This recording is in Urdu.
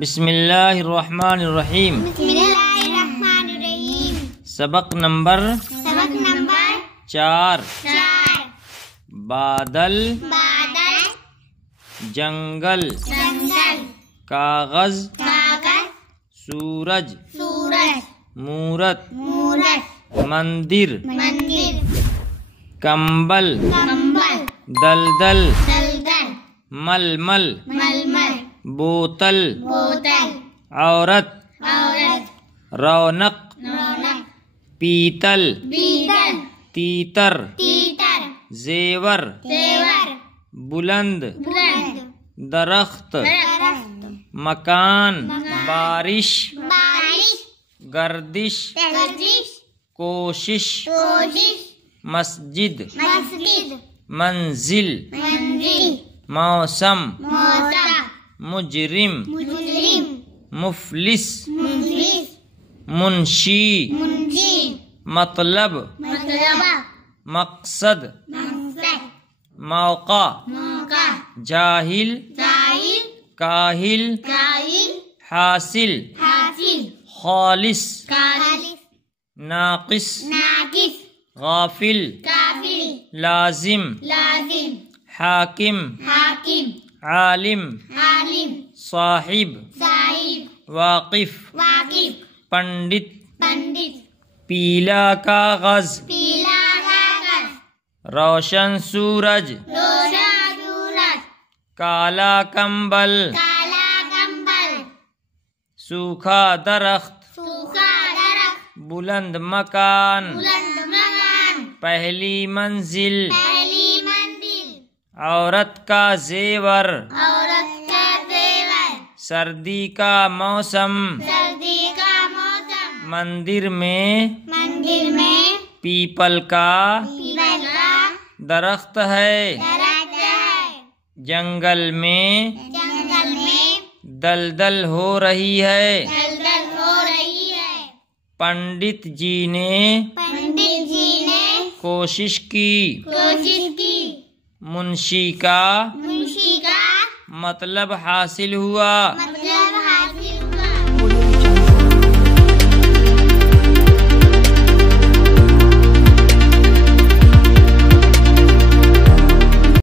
بسم اللہ الرحمن الرحیم۔ سبق نمبر 4۔ بادل جنگل کاغذ سورج مورت مندر کمبل دلدل ململ بوتل عورت رونق پیتل تیتر زیور بلند درخت مکان بارش گردش کوشش مسجد منزل موسم مجرم مفلس منشی مطلب مقصد موقع جاہل کاہل حاصل خالص ناقص غافل لازم حاکم عالم صاحب واقف پنڈت پیلا کاغذ روشن سورج کالا کمبل سوکھا درخت بلند مکان پہلی منزل عورت کا زیور سردی کا موسم مندر میں پیپل کا درخت ہے جنگل میں دلدل ہو رہی ہے پنڈت جی نے کوشش کی منشی کا مطلب حاصل ہوا